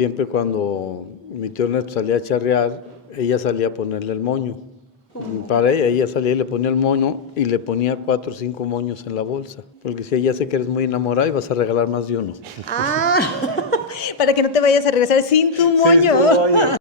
siempre cuando mi tío Ernesto salía a charrear, ella salía a ponerle el moño. Para ella salía y le ponía el moño y le ponía 4 o 5 moños en la bolsa. Porque si ella sé que eres muy enamorada y vas a regalar más de uno. Ah, para que no te vayas a regresar sin tu moño. Sí, tu moño.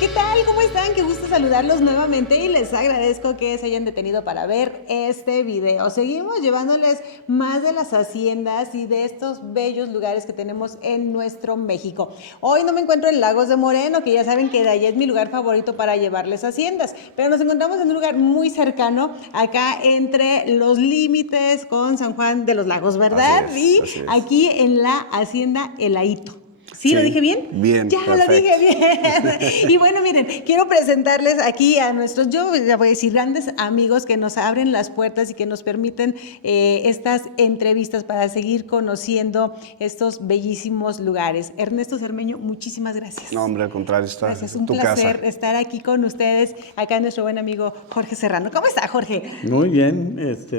¿Qué tal? ¿Cómo están? Qué gusto saludarlos nuevamente y les agradezco que se hayan detenido para ver este video. Seguimos llevándoles más de las haciendas y de estos bellos lugares que tenemos en nuestro México. Hoy no me encuentro en Lagos de Moreno, que ya saben que de allá es mi lugar favorito para llevarles haciendas, pero nos encontramos en un lugar muy cercano, acá entre los límites con San Juan de los Lagos, ¿verdad? Así es. Aquí en la hacienda El Aito. ¿Sí? ¿Lo dije bien? Bien, ya perfecto. lo dije bien. Y bueno, miren, quiero presentarles aquí a nuestros, yo ya voy a decir, grandes amigos que nos abren las puertas y que nos permiten estas entrevistas para seguir conociendo estos bellísimos lugares. Ernesto Cermeño, muchísimas gracias. No, hombre, al contrario, está Gracias, en un tu placer casa. estar aquí con ustedes, acá nuestro buen amigo Jorge Serrano. ¿Cómo está, Jorge? Muy bien,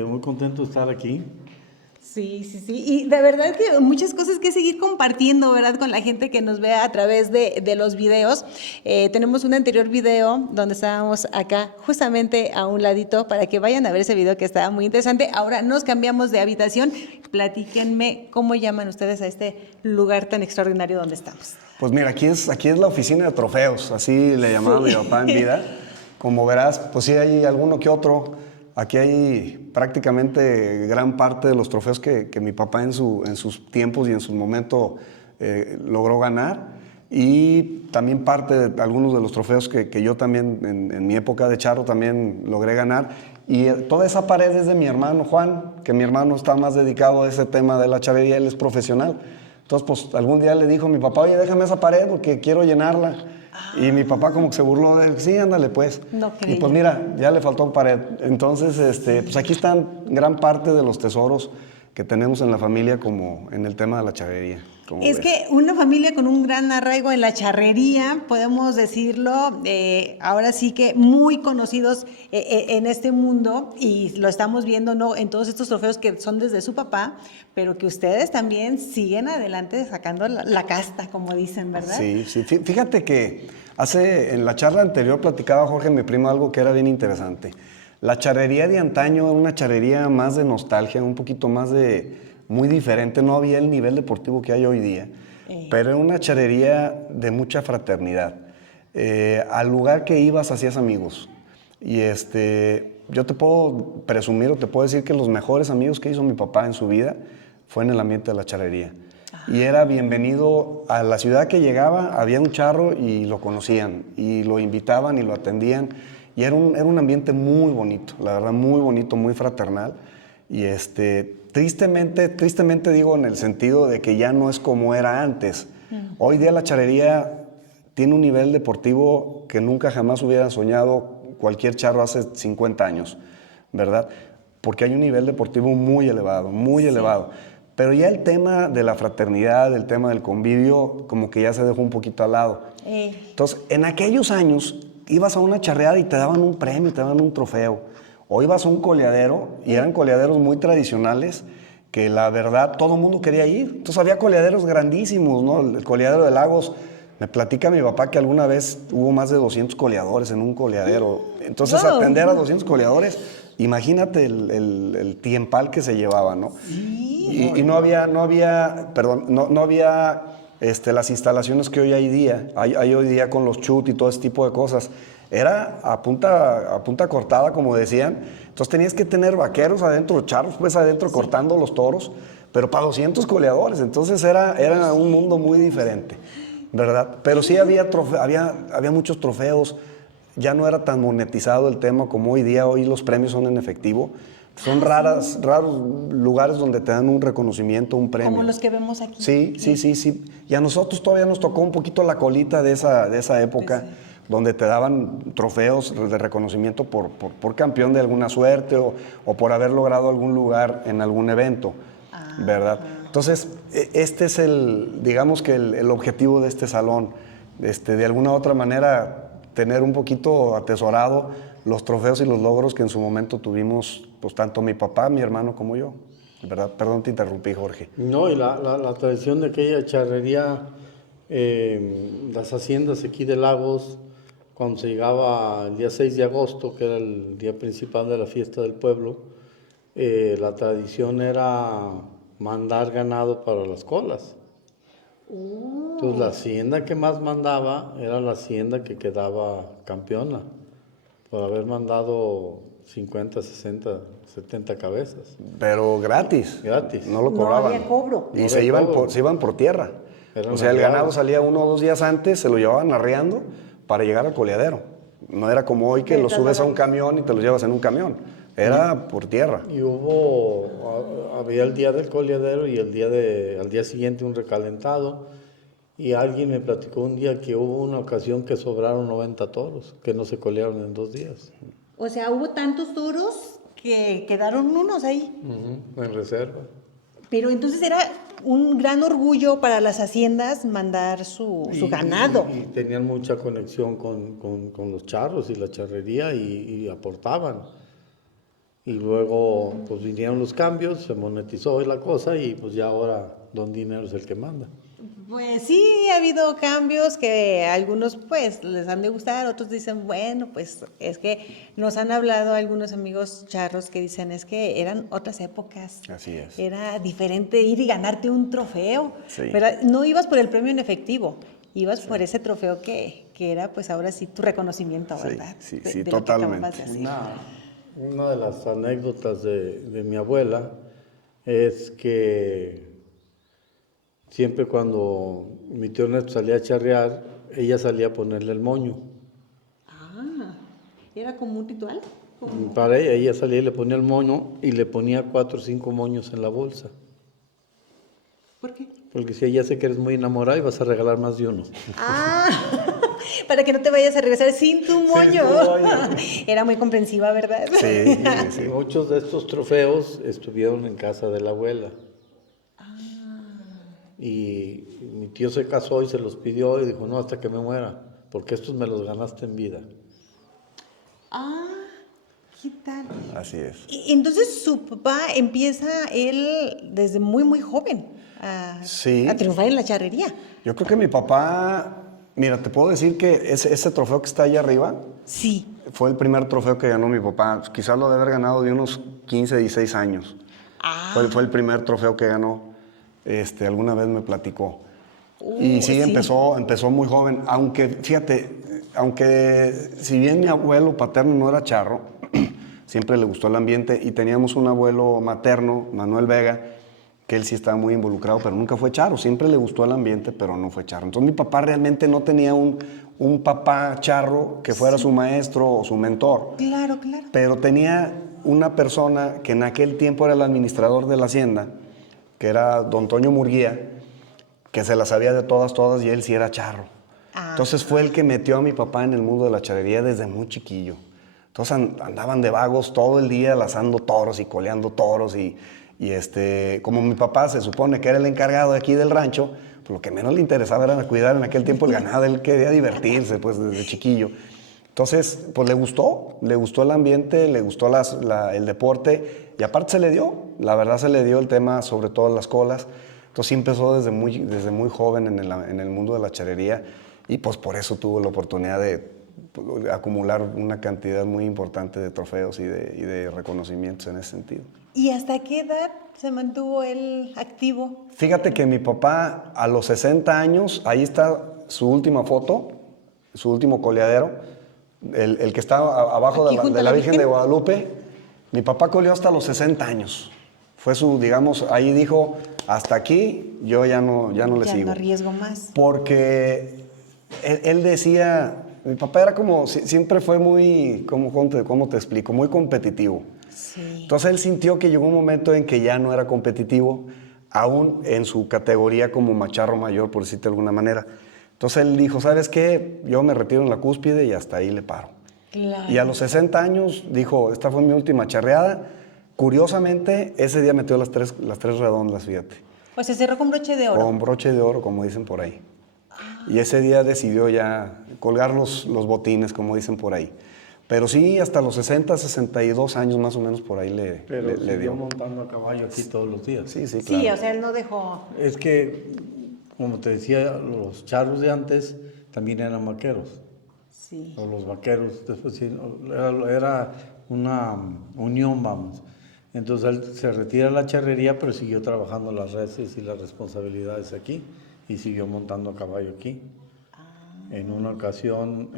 muy contento de estar aquí. Sí. Y de verdad que muchas cosas que seguir compartiendo, ¿verdad? Con la gente que nos vea a través de los videos. Tenemos un anterior video donde estábamos acá justamente a un ladito para que vayan a ver ese video que estaba muy interesante. Ahora nos cambiamos de habitación. Platíquenme cómo llaman ustedes a este lugar tan extraordinario donde estamos. Pues mira, aquí es la oficina de trofeos, así le llamaba mi papá en vida. Como verás, pues sí hay alguno que otro. Aquí hay prácticamente gran parte de los trofeos que mi papá en sus tiempos y en su momento logró ganar, y también parte de algunos de los trofeos que yo también en mi época de charro también logré ganar. Y toda esa pared es de mi hermano Juan, que mi hermano está más dedicado a ese tema de la charrería, él es profesional. Entonces, pues algún día le dijo a mi papá, oye, déjame esa pared porque quiero llenarla. Y mi papá como que se burló de él, sí, ándale pues. No y pues mira, ya le faltó pared. Entonces, pues aquí están gran parte de los tesoros que tenemos en la familia como en el tema de la charrería. Es ves. que una familia con un gran arraigo en la charrería, podemos decirlo, ahora sí que muy conocidos en este mundo, y lo estamos viendo, ¿no?, en todos estos trofeos que son desde su papá, pero que ustedes también siguen adelante sacando la casta, como dicen, ¿verdad? Sí. Fíjate que en la charla anterior platicaba Jorge, mi primo, algo que era bien interesante. La charrería de antaño era una charrería más de nostalgia, un poquito más muy diferente, no había el nivel deportivo que hay hoy día, pero era una charrería de mucha fraternidad. Al lugar que ibas hacías amigos, y yo te puedo presumir o te puedo decir que los mejores amigos que hizo mi papá en su vida fue en el ambiente de la charrería. Y era bienvenido a la ciudad que llegaba, había un charro y lo conocían, y lo invitaban y lo atendían, y era un ambiente muy bonito, la verdad, muy bonito, muy fraternal. Y tristemente digo en el sentido de que ya no es como era antes. Hoy día la charrería tiene un nivel deportivo que nunca jamás hubiera soñado cualquier charro hace 50 años, ¿verdad? Porque hay un nivel deportivo muy elevado, muy elevado. Pero ya el tema de la fraternidad, el tema del convivio, como que ya se dejó un poquito al lado. Entonces, en aquellos años, ibas a una charreada y te daban un premio, te daban un trofeo. O ibas a un coleadero, y eran coleaderos muy tradicionales, que la verdad todo el mundo quería ir. Entonces había coleaderos grandísimos, ¿no? El coleadero de Lagos, me platica mi papá que alguna vez hubo más de 200 coleadores en un coleadero. Entonces, Wow. atender a 200 coleadores, imagínate el tiempal que se llevaba, ¿no? Sí. Y no había las instalaciones que hoy hay hoy día con los chut y todo ese tipo de cosas. Era a punta cortada, como decían. Entonces tenías que tener vaqueros adentro, charros pues adentro, cortando los toros, pero para 200 coleadores. Entonces era un mundo muy diferente, ¿verdad? Pero sí había muchos trofeos. Ya no era tan monetizado el tema como hoy día. Hoy los premios son en efectivo. Son raros lugares donde te dan un reconocimiento, un premio. Como los que vemos aquí. Sí. Y a nosotros todavía nos tocó un poquito la colita de esa época, donde te daban trofeos de reconocimiento por campeón de alguna suerte o por haber logrado algún lugar en algún evento, ¿verdad? Entonces, este es digamos que el objetivo de este salón, de alguna u otra manera tener un poquito atesorado los trofeos y los logros que en su momento tuvimos, pues tanto mi papá, mi hermano como yo. ¿verdad? Perdón, te interrumpí, Jorge. No, y la tradición de aquella charrería, las haciendas aquí de Lagos, cuando se llegaba el día 6 de agosto, que era el día principal de la fiesta del pueblo, la tradición era mandar ganado para las colas. Entonces la hacienda que más mandaba era la hacienda que quedaba campeona, por haber mandado 50, 60, 70 cabezas. Pero gratis. Gratis. No lo No cobraban. había cobro. Y No se había iban, cobro. se iban por tierra. Eran O sea, el arriados. ganado salía 1 o 2 días antes, se lo llevaban arriando para llegar al coleadero. No era como hoy que lo subes a un camión y te lo llevas en un camión. Era por tierra. Y había el día del coleadero y al día siguiente un recalentado. Y alguien me platicó un día que hubo una ocasión que sobraron 90 toros, que no se colearon en 2 días. O sea, hubo tantos toros que quedaron unos ahí. En reserva. Pero entonces era un gran orgullo para las haciendas mandar su ganado. Y tenían mucha conexión con los charros y la charrería y aportaban. Y luego pues vinieron los cambios, se monetizó la cosa y pues ya ahora Don Dinero es el que manda. Pues sí, ha habido cambios que a algunos pues les han de gustar, otros dicen, bueno, pues es que nos han hablado algunos amigos charros que dicen, es que eran otras épocas. Así es. Era diferente ir y ganarte un trofeo. Sí. ¿Verdad? No ibas por el premio en efectivo, ibas por ese trofeo que era pues ahora sí tu reconocimiento, Sí, ¿verdad? sí, De- sí, de lo que acabas totalmente. de decir. Una de las anécdotas de mi abuela es que siempre cuando mi tío Ernesto salía a charrear, ella salía a ponerle el moño. Ah, ¿era como un ritual? Para ella salía y le ponía el moño y le ponía 4 o 5 moños en la bolsa. ¿Por qué? Porque si ella sé que eres muy enamorada y vas a regalar más de uno. Ah, para que no te vayas a regresar sin tu moño. moño. Era muy comprensiva, ¿verdad? Sí, sí, Y sí. muchos de estos trofeos estuvieron en casa de la abuela. Y mi tío se casó y se los pidió y dijo, no, hasta que me muera, porque estos me los ganaste en vida. Ah, ¿qué tal? Así es. Y entonces su papá empieza él desde muy, muy joven Sí. a triunfar en la charrería. Yo creo que mi papá, mira, te puedo decir que ese trofeo que está allá arriba Sí. fue el primer trofeo que ganó mi papá. Quizás lo debe haber ganado de unos 15, 16 años. Ah. Fue el primer trofeo que ganó. Alguna vez me platicó. Y sí, sí. empezó muy joven. Aunque, fíjate, si bien mi abuelo paterno no era charro, siempre le gustó el ambiente y teníamos un abuelo materno, Manuel Vega, que él sí estaba muy involucrado, pero nunca fue charro. Siempre le gustó el ambiente, pero no fue charro. Entonces mi papá realmente no tenía un papá charro que fuera su maestro o su mentor. Claro, claro. Pero tenía una persona que en aquel tiempo era el administrador de la hacienda, que era don Toño Murguía, que se la sabía de todas, y él sí era charro. Ah. Entonces fue el que metió a mi papá en el mundo de la charrería desde muy chiquillo. Entonces andaban de vagos todo el día lazando toros y coleando toros y como mi papá se supone que era el encargado de aquí del rancho, pues lo que menos le interesaba era cuidar en aquel tiempo el ganado, él quería divertirse pues desde chiquillo. Entonces, pues le gustó el ambiente, le gustó el deporte y aparte se le dio, la verdad se le dio el tema sobre todo las colas. Entonces sí empezó desde muy joven en el mundo de la charrería y pues por eso tuvo la oportunidad de acumular una cantidad muy importante de trofeos y de reconocimientos en ese sentido. ¿Y hasta qué edad se mantuvo él activo? Fíjate que mi papá a los 60 años, ahí está su última foto, su último coleadero, el que está abajo Aquí de junto a la la Virgen de Virgen. Guadalupe. Mi papá coleó hasta los 60 años. Fue digamos, ahí dijo, hasta aquí yo ya no le Ya sigo. no arriesgo más. Porque él decía, mi papá era como, siempre fue muy, ¿cómo te explico? Muy competitivo. Sí. Entonces él sintió que llegó un momento en que ya no era competitivo, aún en su categoría como macharro mayor, por decirte de alguna manera. Entonces él dijo, ¿sabes qué? Yo me retiro en la cúspide y hasta ahí le paro. Claro. Y a los 60 años dijo, esta fue mi última charreada. Curiosamente, ese día metió las tres redondas, fíjate. Pues se cerró con broche de oro. Con broche de oro, como dicen por ahí. Y ese día decidió ya colgar los botines, como dicen por ahí. Pero sí, hasta los 60, 62 años más o menos por ahí Pero le siguió dio. montando a caballo aquí todos los días. Sí, sí, Sí, claro. o sea, él no dejó. Es que, como te decía, los charros de antes también eran vaqueros. Sí. O los vaqueros, después sí, era una unión, vamos. Entonces él se retira de la charrería, pero siguió trabajando las reses y las responsabilidades aquí y siguió montando a caballo aquí. En una ocasión,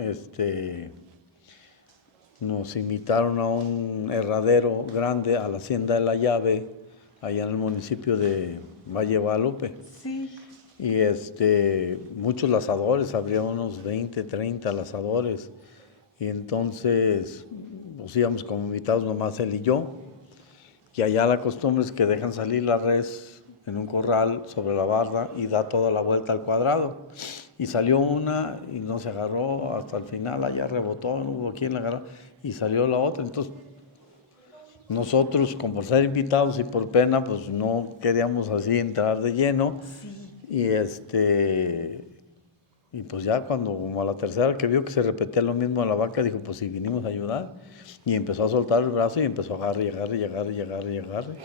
nos invitaron a un herradero grande, a la Hacienda de la Llave, allá en el municipio de Valle de Guadalupe. Sí. Y muchos lazadores, habría unos 20, 30 lazadores. Y entonces nos íbamos como invitados nomás él y yo. Y allá la costumbre es que dejan salir la res en un corral sobre la barda y da toda la vuelta al cuadrado. Y salió una y no se agarró hasta el final, allá rebotó, no hubo quien la agarró y salió la otra. Entonces nosotros, como por ser invitados y por pena, pues no queríamos así entrar de lleno. Y y pues ya cuando, como a la tercera que vio que se repetía lo mismo a la vaca, dijo, pues sí, vinimos a ayudar. Y empezó a soltar el brazo y empezó a agarrar y agarrar y agarrar y agarrar y agarrar.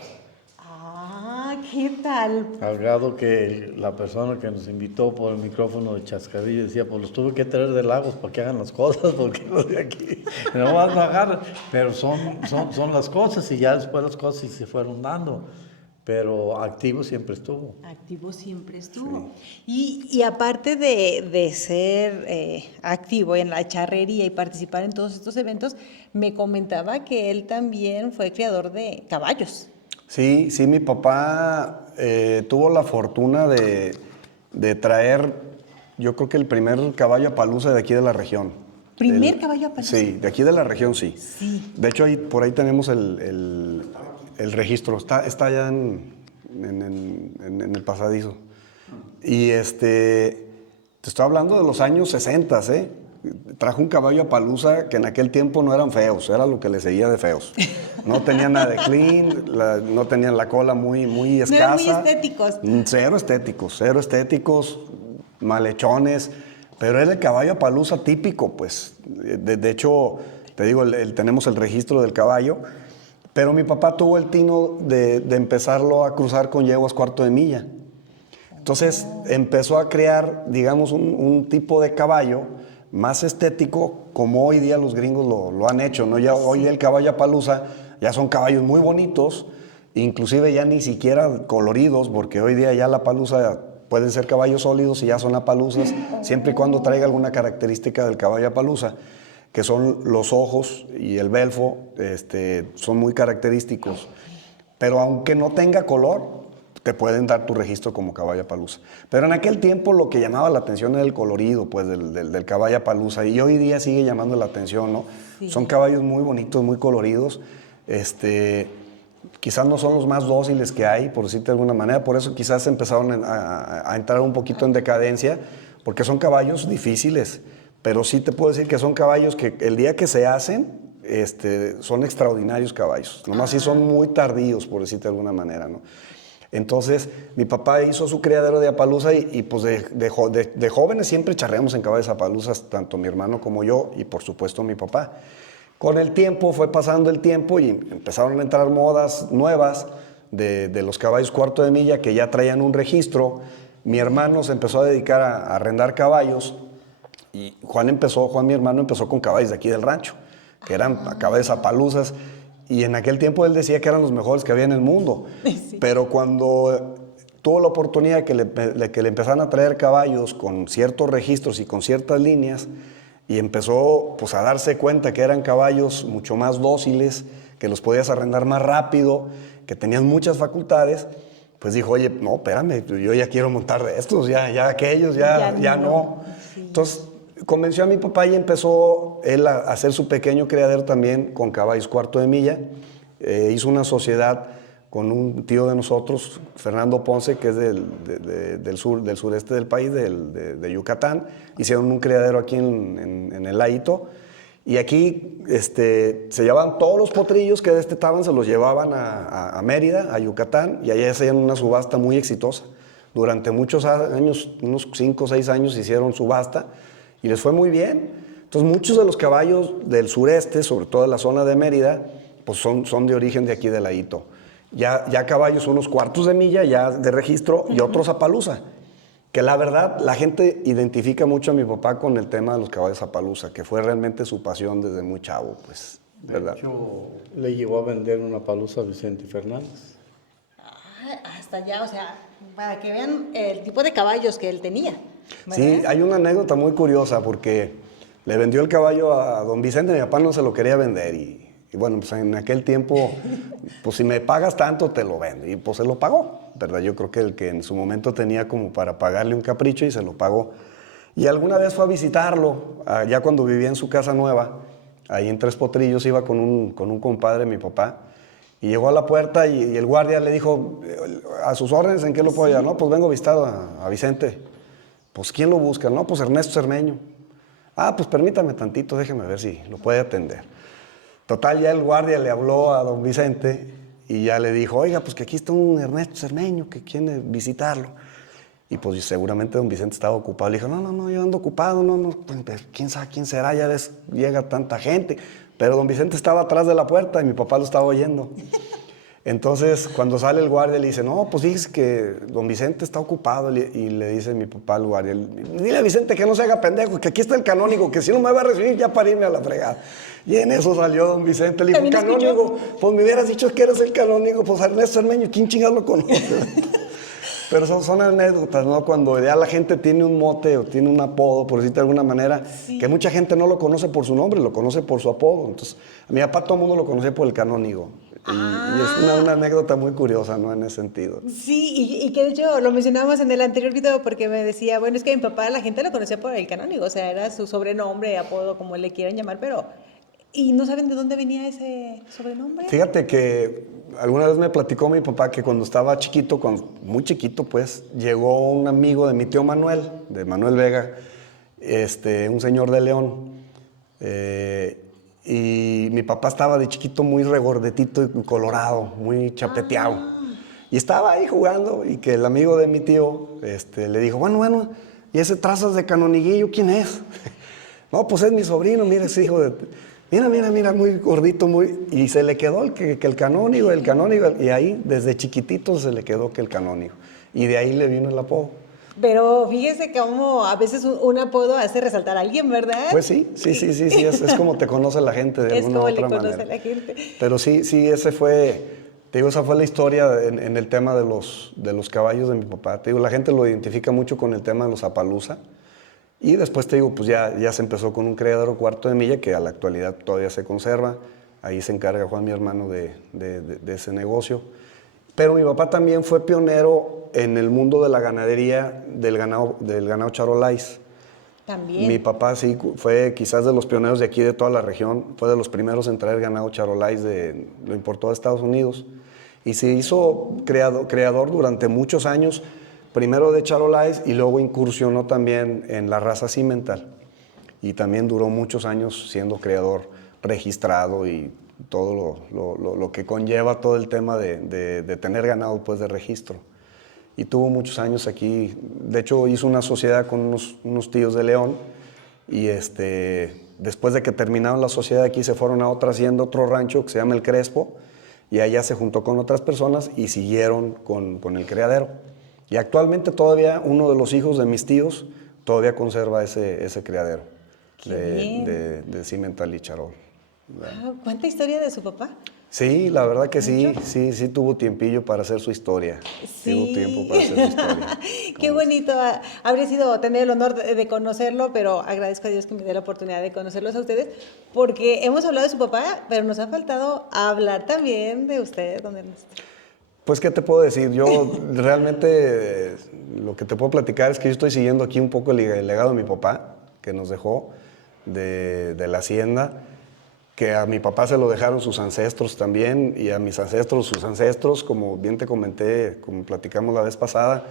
Ah, ¿qué tal? Al grado que la persona que nos invitó por el micrófono de chascarrillo decía, pues los tuve que traer de Lagos para que hagan las cosas, porque los de aquí no más no agarran. Pero son las cosas y ya después las cosas sí se fueron dando. Pero activo siempre estuvo. Activo siempre estuvo. Y aparte de ser activo en la charrería y participar en todos estos eventos, me comentaba que él también fue criador de caballos. Sí, sí, mi papá tuvo la fortuna de traer, yo creo que el primer caballo a palusa de aquí de la región. ¿Primer caballo a palusa? Sí, de aquí de la región sí. Sí. De hecho, por ahí tenemos el registro, está allá en el pasadizo. Y te estoy hablando de los años 60, ¿eh? Trajo un caballo a palusa que en aquel tiempo no eran feos, era lo que le seguía de feos. No tenían nada de clean, no tenían la cola muy escasa. No eran muy estéticos. Cero estéticos, malhechones, pero era el caballo a palusa típico, pues. De hecho, te digo, tenemos el registro del caballo, pero mi papá tuvo el tino de empezarlo a cruzar con yeguas cuarto de milla. Entonces empezó a crear, digamos, un tipo de caballo más estético, como hoy día los gringos lo han hecho, ¿no? Ya hoy el caballo a palusa ya son caballos muy bonitos, inclusive ya ni siquiera coloridos, porque hoy día ya la palusa pueden ser caballos sólidos y ya son apaluzas, siempre y cuando traiga alguna característica del caballo a palusa, que son los ojos y el belfo, son muy característicos. Pero aunque no tenga color, te pueden dar tu registro como caballo a palusa. Pero en aquel tiempo lo que llamaba la atención era el colorido, pues, del caballo a palusa, y hoy día sigue llamando la atención, ¿no? Sí. Son caballos muy bonitos, muy coloridos, quizás no son los más dóciles que hay, por decirte de alguna manera, por eso quizás empezaron a entrar un poquito en decadencia, porque son caballos difíciles, pero sí te puedo decir que son caballos que el día que se hacen, son extraordinarios caballos, nomás sí son muy tardíos, por decirte de alguna manera, ¿no? Entonces, mi papá hizo su criadero de apalusa y pues de jóvenes siempre charreamos en caballos apaluzas, tanto mi hermano como yo y por supuesto mi papá. Con el tiempo, fue pasando el tiempo y empezaron a entrar modas nuevas de los caballos cuarto de milla que ya traían un registro. Mi hermano se empezó a dedicar a arrendar caballos y Juan, mi hermano, empezó con caballos de aquí del rancho, que eran caballos apaluzas. Y en aquel tiempo él decía que eran los mejores que había en el mundo. Sí. Pero cuando tuvo la oportunidad que le empezaran a traer caballos con ciertos registros y con ciertas líneas, y empezó pues, a darse cuenta que eran caballos mucho más dóciles, que los podías arrendar más rápido, que tenían muchas facultades, pues dijo, oye, no, espérame, yo ya quiero montar de estos, ya aquellos, ya no. Sí. Entonces convenció a mi papá y empezó él a hacer su pequeño criadero también con caballos cuarto de milla. Hizo una sociedad con un tío de nosotros, Fernando Ponce, que es del sureste del país, de Yucatán. Hicieron un criadero aquí en el Laito. Y aquí se llevaban todos los potrillos que destetaban, se los llevaban a Mérida, a Yucatán, y allá hacían una subasta muy exitosa. Durante muchos años, unos 5 o 6 años, hicieron subasta. Y les fue muy bien. Entonces muchos de los caballos del sureste, sobre todo de la zona de Mérida, pues son de origen de aquí de Ladito. Ya caballos unos cuartos de milla ya de registro y otros Appaloosa. Que la verdad, la gente identifica mucho a mi papá con el tema de los caballos Appaloosa, que fue realmente su pasión desde muy chavo, pues, ¿verdad? De hecho, le llegó a vender una palusa a Vicente Fernández. Hasta allá, o sea, para que vean el tipo de caballos que él tenía. ¿Verdad? Sí, hay una anécdota muy curiosa porque le vendió el caballo a don Vicente, mi papá no se lo quería vender y bueno, pues en aquel tiempo, pues si me pagas tanto te lo vendo y pues se lo pagó, ¿verdad? Yo creo que el que en su momento tenía como para pagarle un capricho y se lo pagó. Y alguna vez fue a visitarlo, ya cuando vivía en su casa nueva, ahí en Tres Potrillos, iba con un compadre, mi papá, y llegó a la puerta y el guardia le dijo, a sus órdenes, ¿en qué lo puedo ayudar? No, pues vengo a visitar a Vicente. Pues, ¿quién lo busca? No, pues Ernesto Cermeño. Ah, pues permítame tantito, déjeme ver si lo puede atender. Total, ya el guardia le habló a don Vicente y ya le dijo, oiga, pues que aquí está un Ernesto Cermeño que quiere visitarlo. Y pues seguramente don Vicente estaba ocupado. Le dijo, no, yo ando ocupado, no, pues, quién sabe quién será, ya ves, llega tanta gente. Pero don Vicente estaba atrás de la puerta y mi papá lo estaba oyendo. Entonces, cuando sale el guardia, le dice, no, pues fíjese que don Vicente está ocupado. Y le dice mi papá al guardia, dile a Vicente que no se haga pendejo, que aquí está el canónigo, que si no me va a recibir ya para irme a la fregada. Y en eso salió don Vicente, le dijo, canónigo, pues me hubieras dicho que eres el canónigo, pues Ernesto Cermeño, ¿quién chingado lo conoce? Pero son anécdotas, ¿no? Cuando ya la gente tiene un mote o tiene un apodo, por decirlo de alguna manera, sí, que mucha gente no lo conoce por su nombre, lo conoce por su apodo. Entonces, a mi papá todo el mundo lo conocía por el canónigo. Y es una anécdota muy curiosa, ¿no? En ese sentido. Sí, y que de hecho lo mencionábamos en el anterior video porque me decía, bueno, es que mi papá la gente lo conocía por el canónigo, o sea, era su sobrenombre, apodo, como le quieran llamar, pero... ¿Y no saben de dónde venía ese sobrenombre? Fíjate que alguna vez me platicó mi papá que cuando estaba chiquito, muy chiquito pues, llegó un amigo de mi tío Manuel, de Manuel Vega, un señor de León, y mi papá estaba de chiquito muy regordetito y colorado, muy chapeteado. Y estaba ahí jugando y que el amigo de mi tío le dijo, bueno, ¿y ese trazas de canoniguillo quién es? No, pues es mi sobrino, mira ese hijo de... Mira, muy gordito, y se le quedó que el canónigo, y ahí desde chiquitito se le quedó que el canónigo. Y de ahí le vino el apodo. Pero fíjese cómo a veces un apodo hace resaltar a alguien, ¿verdad? Pues sí, es como te conoce la gente de alguna u otra manera. Es como le conoce la gente. Pero sí, ese fue, te digo, esa fue la historia en el tema de los caballos de mi papá. Te digo, la gente lo identifica mucho con el tema de los Appaloosa. Y después te digo, pues ya se empezó con un criadero cuarto de milla que a la actualidad todavía se conserva. Ahí se encarga Juan, mi hermano, de ese negocio. Pero mi papá también fue pionero en el mundo de la ganadería del ganado charolais. También. Mi papá sí fue quizás de los pioneros de aquí, de toda la región. Fue de los primeros en traer ganado charolais, lo importó de Estados Unidos. Y se hizo creador durante muchos años, primero de charolais y luego incursionó también en la raza cimental. Y también duró muchos años siendo creador registrado y todo lo que conlleva todo el tema de tener ganado pues, de registro. Y tuvo muchos años aquí. De hecho, hizo una sociedad con unos tíos de León y después de que terminaron la sociedad aquí se fueron a otra hacienda, otro rancho que se llama El Crespo, y allá se juntó con otras personas y siguieron con el criadero. Y actualmente todavía uno de los hijos de mis tíos todavía conserva ese criadero de cimental y charol. Wow, ¿cuánta historia de su papá? Sí, la verdad que sí tuvo tiempillo para hacer su historia. Sí. Tuvo tiempo para hacer su historia. Qué bonito, habría sido tener el honor de conocerlo, pero agradezco a Dios que me dé la oportunidad de conocerlos a ustedes, porque hemos hablado de su papá, pero nos ha faltado hablar también de usted, don Ernesto. Pues, ¿qué te puedo decir? Yo realmente lo que te puedo platicar es que yo estoy siguiendo aquí un poco el legado de mi papá, que nos dejó de la hacienda, que a mi papá se lo dejaron sus ancestros también, y a mis ancestros, sus ancestros, como bien te comenté, como platicamos la vez pasada,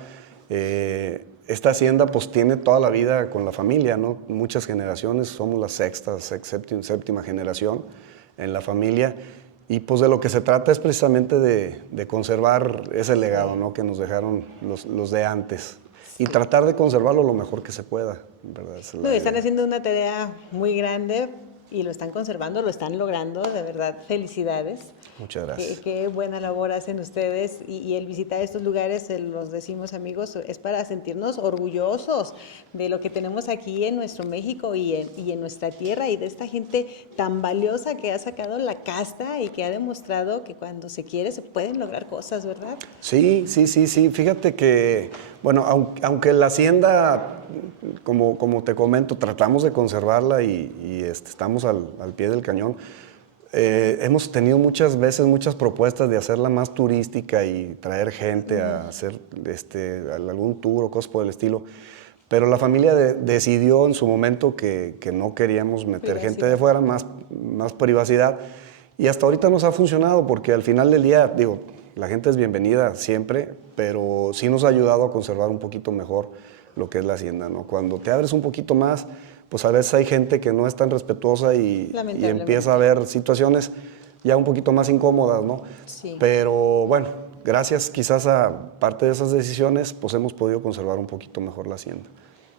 esta hacienda pues tiene toda la vida con la familia, ¿no? Muchas generaciones, somos la séptima generación en la familia. Y pues de lo que se trata es precisamente de conservar ese legado, ¿no? Que nos dejaron los de antes. y tratar de conservarlo lo mejor que se pueda, ¿verdad? Esa es la No, están idea. haciendo una tarea muy grande y lo están conservando, lo están logrando, de verdad, felicidades. Muchas gracias. Qué buena labor hacen ustedes y el visitar estos lugares, se los decimos amigos, es para sentirnos orgullosos de lo que tenemos aquí en nuestro México y en nuestra tierra y de esta gente tan valiosa que ha sacado la casta y que ha demostrado que cuando se quiere se pueden lograr cosas, ¿verdad? Sí. Fíjate que, bueno, aunque la hacienda, como te comento, tratamos de conservarla y estamos al pie del cañón. Hemos tenido muchas veces muchas propuestas de hacerla más turística y traer gente a hacer algún tour o cosas por el estilo. Pero la familia decidió en su momento que no queríamos meter gente de fuera, más privacidad. Y hasta ahorita nos ha funcionado porque al final del día, digo, la gente es bienvenida siempre, pero sí nos ha ayudado a conservar un poquito mejor lo que es la hacienda, ¿no? Cuando te abres un poquito más, pues a veces hay gente que no es tan respetuosa y empieza a haber situaciones ya un poquito más incómodas, ¿no? Sí. Pero bueno, gracias quizás a parte de esas decisiones, pues hemos podido conservar un poquito mejor la hacienda.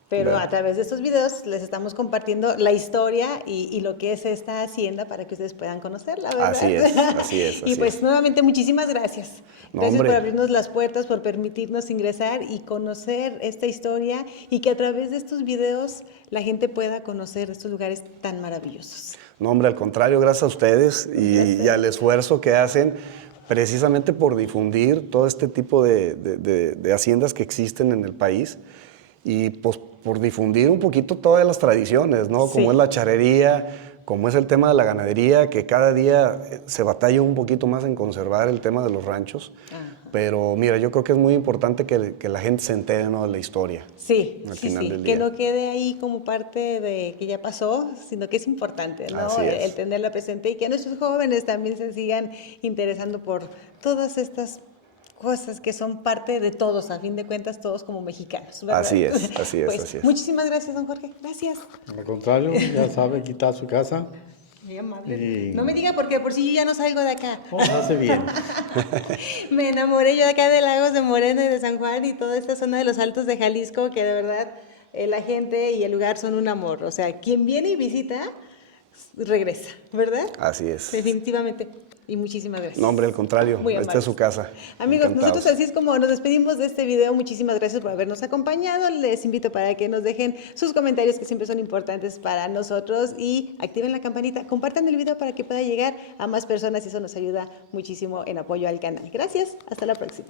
Pero ¿verdad? a través de estos videos les estamos compartiendo la historia y lo que es esta hacienda para que ustedes puedan conocerla, ¿verdad? Así es. Y pues nuevamente muchísimas gracias. No, Gracias hombre. por abrirnos las puertas, por permitirnos ingresar y conocer esta historia y que a través de estos videos la gente pueda conocer estos lugares tan maravillosos. No, hombre, al contrario, gracias a ustedes y al esfuerzo que hacen precisamente por difundir todo este tipo de haciendas que existen en el país y pues por difundir un poquito todas las tradiciones, ¿no? Como Sí. es la charrería, como es el tema de la ganadería, que cada día se batalla un poquito más en conservar el tema de los ranchos. Pero mira, yo creo que es muy importante que la gente se entere, ¿no?, de la historia. Sí, Al sí, final sí, del que día. no quede ahí como parte de que ya pasó, sino que es importante, ¿no? Así es. El tenerla presente y que nuestros jóvenes también se sigan interesando por todas estas cosas que son parte de todos, a fin de cuentas, todos como mexicanos, ¿verdad? Así es. Pues, muchísimas gracias, don Jorge. Gracias. Al contrario, ya sabe, aquí está su casa. Muy amable. Y- No me diga porque por si yo ya no salgo de acá. Oh, hace bien. Me enamoré yo de acá de Lagos de Moreno y de San Juan y toda esta zona de los Altos de Jalisco, que de verdad la gente y el lugar son un amor. O sea, quien viene y visita, regresa, ¿verdad? Así es. Definitivamente. Y muchísimas gracias. No, hombre, al contrario, Muy esta amables. es su casa. Amigos, Encantados. nosotros así es como nos despedimos de este video. Muchísimas gracias por habernos acompañado. Les invito para que nos dejen sus comentarios que siempre son importantes para nosotros y activen la campanita. Compartan el video para que pueda llegar a más personas y eso nos ayuda muchísimo en apoyo al canal. Gracias. Hasta la próxima.